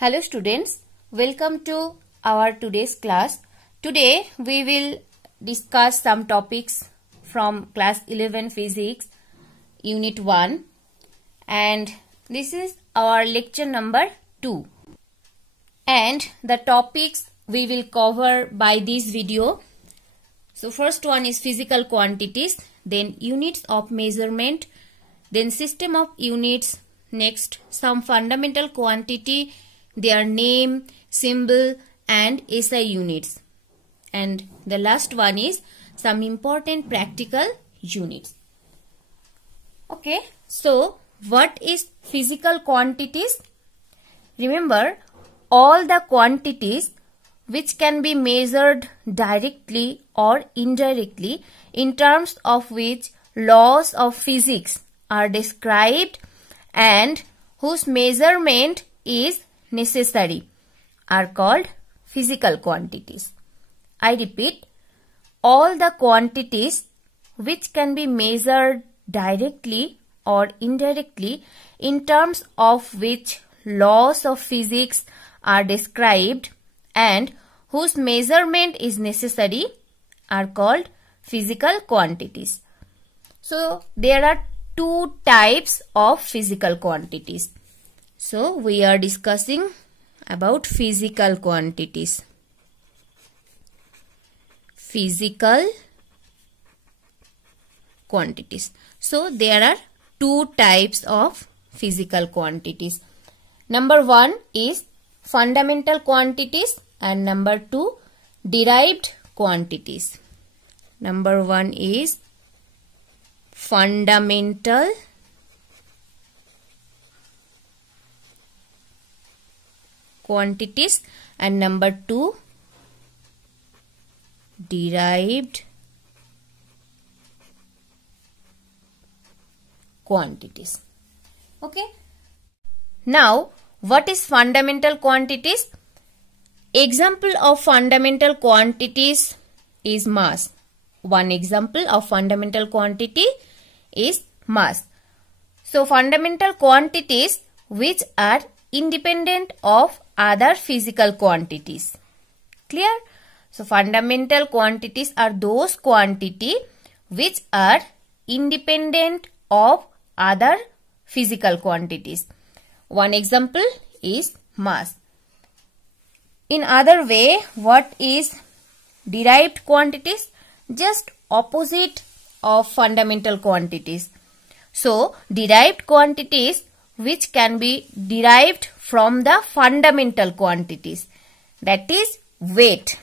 Hello students, welcome to our today's class. Today we will discuss some topics from class 11 physics unit 1 and this is our lecture number 2. And the topics we will cover by this video. So first one is physical quantities, then units of measurement, then system of units, next some fundamental quantity, their name, symbol and SI units, and the last one is some important practical units. Okay, so what is physical quantities? Remember, all the quantities which can be measured directly or indirectly, in terms of which laws of physics are described and whose measurement is necessary, are called physical quantities. I repeat, all the quantities which can be measured directly or indirectly, in terms of which laws of physics are described and whose measurement is necessary, are called physical quantities. So there are two types of physical quantities. So we are discussing about physical quantities. Physical quantities. So there are two types of physical quantities. Number one is fundamental quantities and number two derived quantities. Number one is fundamental quantities and number two derived quantities. Okay. Now, what is fundamental quantities? Example of fundamental quantities is mass. One example of fundamental quantity is mass. So, fundamental quantities which are independent of other physical quantities. Clear? So, fundamental quantities are those quantities which are independent of other physical quantities. One example is mass. In other way, what is derived quantities? Just opposite of fundamental quantities. So, derived quantities which can be derived from the fundamental quantities, that is weight.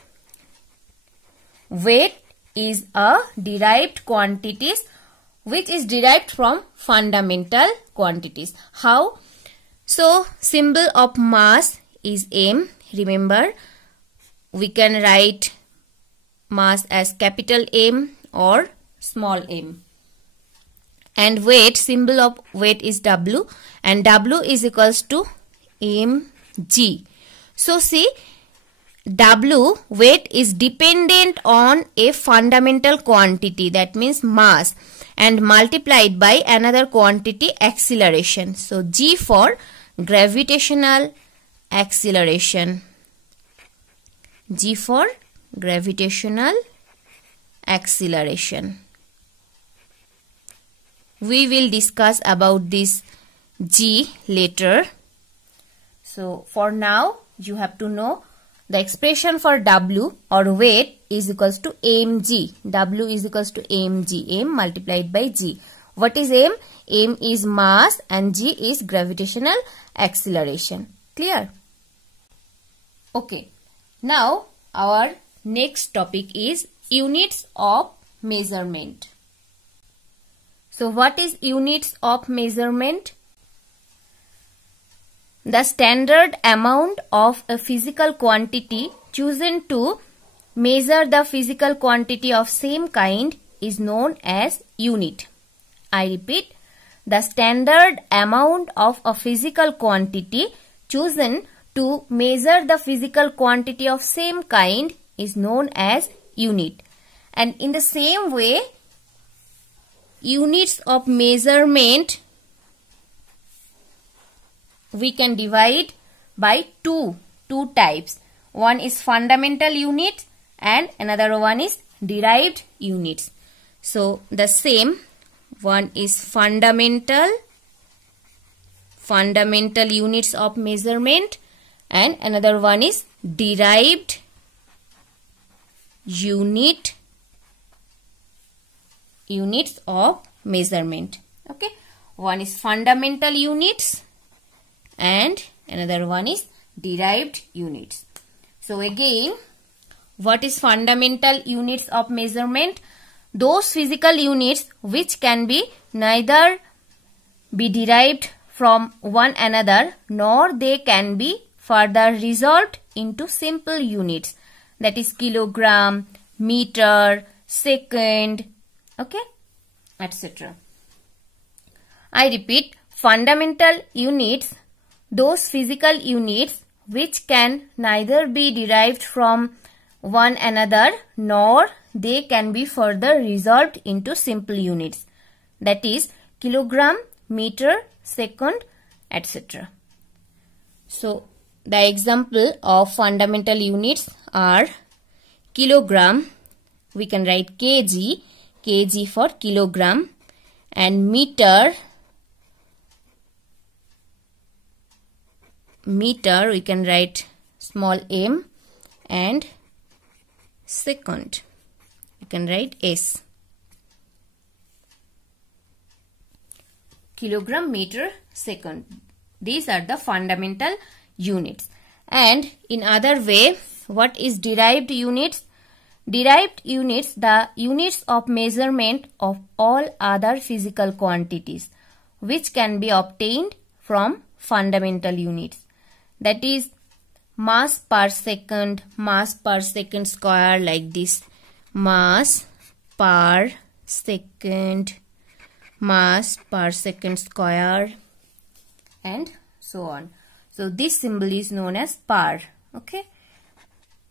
Weight is a derived quantities which is derived from fundamental quantities. How? So, symbol of mass is m. Remember, we can write mass as capital M or small m. And weight, symbol of weight is W, and W is equals to mg. So see, W, weight, is dependent on a fundamental quantity, that means mass, and multiplied by another quantity, acceleration. So G for gravitational acceleration. G for gravitational acceleration. We will discuss about this G later. So for now, you have to know the expression for W or weight is equals to mg. W is equals to mg. M multiplied by G. What is M? M is mass and G is gravitational acceleration. Clear? Okay. Now our next topic is units of measurement. So what is units of measurement? The standard amount of a physical quantity chosen to measure the physical quantity of same kind is known as unit. I repeat, the standard amount of a physical quantity chosen to measure the physical quantity of same kind is known as unit. And in the same way, units of measurement we can divide by two types. One is fundamental units and another one is derived units. So the same, one is fundamental units of measurement and another one is derived units of measurement. Okay, one is fundamental units and another one is derived units. So again, what is fundamental units of measurement? Those physical units which can be neither be derived from one another nor they can be further resolved into simple units, that is kilogram, meter, second, okay, etc. I repeat, fundamental units, those physical units which can neither be derived from one another nor they can be further resolved into simple units, that is kilogram, meter, second, etc. So the example of fundamental units are kilogram, we can write kg, kg for kilogram, and meter, we can write small m, and second, you can write s. Kilogram, meter, second. These are the fundamental units. And in other way, what is derived units? Derived units, the units of measurement of all other physical quantities which can be obtained from fundamental units. That is mass per second square, like this, mass per second square, and so on. So this symbol is known as per, okay,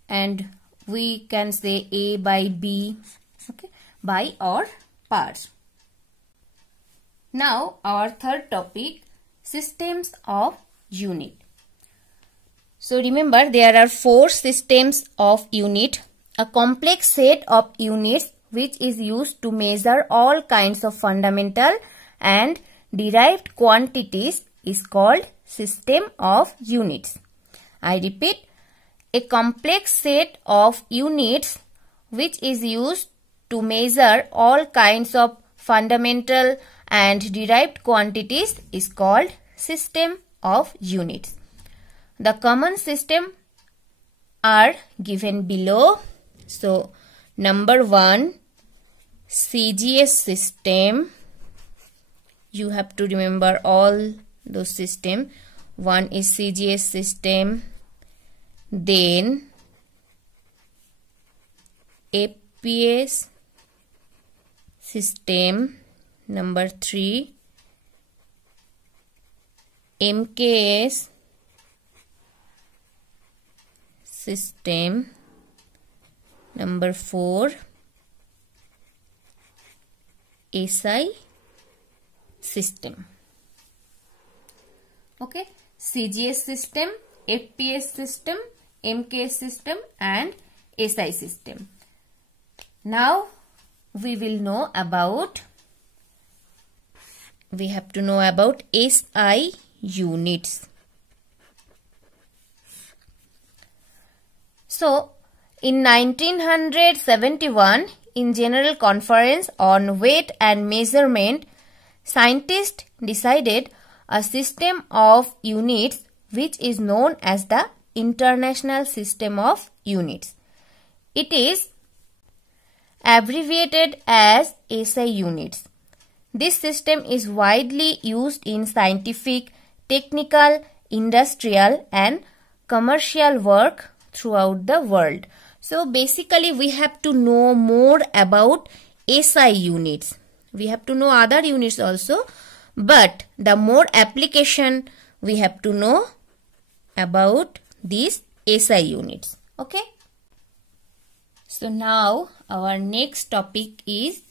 and we can say A by B, okay, by or per. Now our third topic, systems of unit. So remember, there are 4 systems of unit, a complex set of units which is used to measure all kinds of fundamental and derived quantities is called system of units. I repeat, a complex set of units which is used to measure all kinds of fundamental and derived quantities is called system of units. The common system are given below. So number 1, CGS system. You have to remember all those systems. One is CGS system, then APS system, number 3 MKS system, number 4 SI system. Okay, CGS system, APS system, MKS system and SI system. Now we will know about, we have to know about SI units. So in 1971, in General Conference on Weight and Measurement, scientists decided a system of units which is known as the International System of Units. It is abbreviated as SI units. This system is widely used in scientific, technical, industrial and commercial work throughout the world. So basically we have to know more about SI units. We have to know other units also, but the more application we have to know about these SI units. Okay. So now our next topic is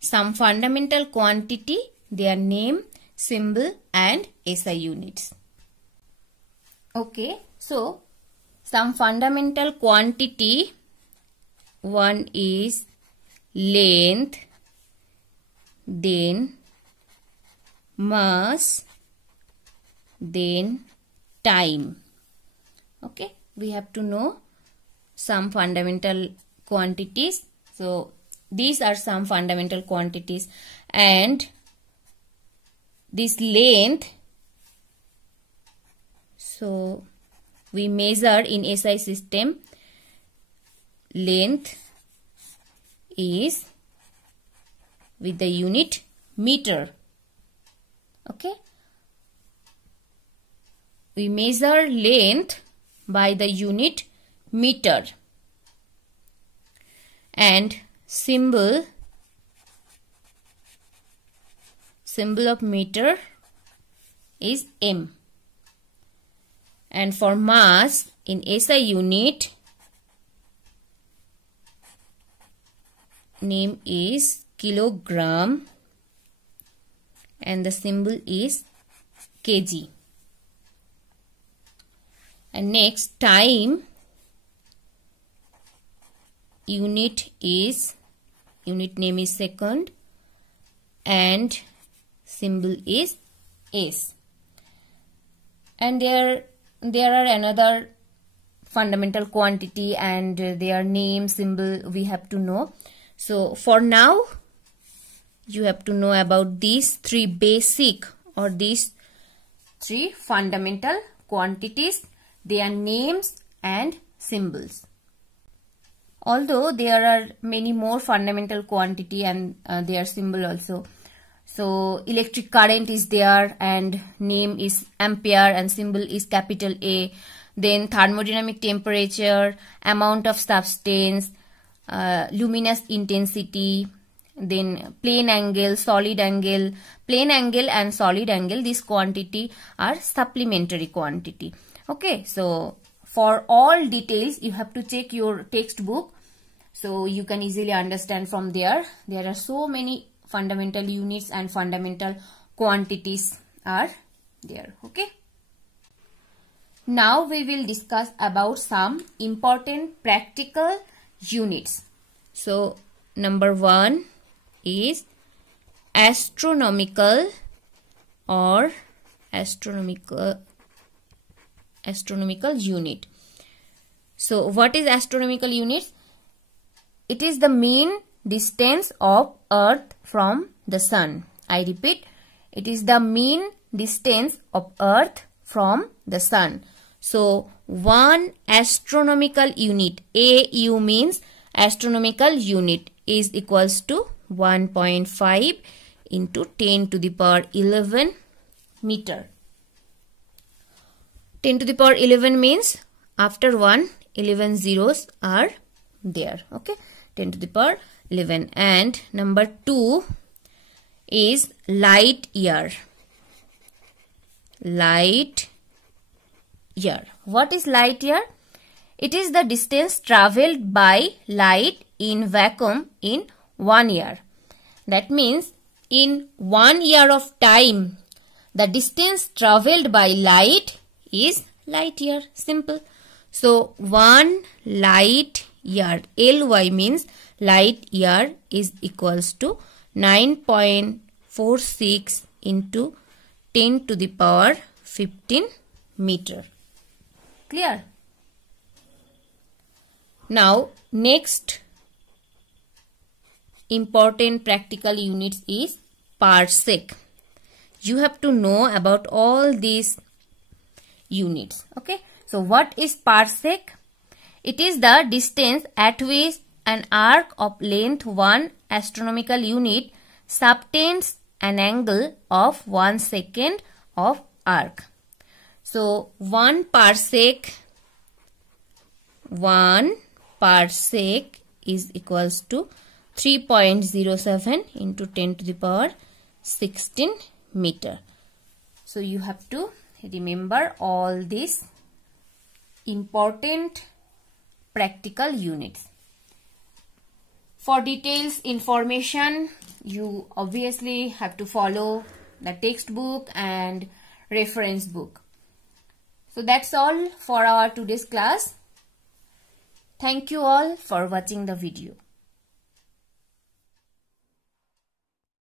some fundamental quantity, their name, symbol and SI units. Okay, so some fundamental quantity. One is length, then mass, then time. Okay, we have to know some fundamental quantities. So these are some fundamental quantities, and this length, so we measure in SI system, length is with the unit meter. Okay, we measure length by the unit meter, and symbol of meter is M. And for mass in SI unit, name is kilogram, and the symbol is kg. And next, time, unit name is second, and symbol is S. And there are another fundamental quantity, and their name, symbol we have to know. So for now, you have to know about these three basic, or these three fundamental quantities, their names and symbols. Although there are many more fundamental quantity and their symbol also. So electric current is there, and name is ampere, and symbol is capital A. Then thermodynamic temperature, amount of substance, luminous intensity, then plane angle, solid angle. Plane angle and solid angle, this quantity are supplementary quantity. Okay, so for all details you have to check your textbook, so you can easily understand from there. There are so many fundamental units and fundamental quantities are there. Okay, now we will discuss about some important practical units. So number one is astronomical or astronomical unit. So what is astronomical units? It is the mean distance of Earth from the Sun. I repeat, it is the mean distance of Earth from the Sun. So 1 astronomical unit, AU means astronomical unit, is equals to 1.5 into 10 to the power 11 meter. 10 to the power 11 means after 1, 11 zeros are there. Okay, 10 to the power 11. And number 2 is light year. Light year. What is light year? It is the distance travelled by light in vacuum in 1 year. That means in 1 year of time, the distance travelled by light is light year. Simple. So 1 light year, LY means light year, is equals to 9.46 into 10 to the power 15 meter. Clear? Now next important practical units is parsec. You have to know about all these units. Okay, so what is parsec? It is the distance at which an arc of length 1 astronomical unit subtends an angle of 1 second of arc. So 1 parsec is equals to 3.07 into 10 to the power 16 meter. So you have to remember all these important practical units. For details information, you obviously have to follow the textbook and reference book. So that's all for our today's class. Thank you all for watching the video.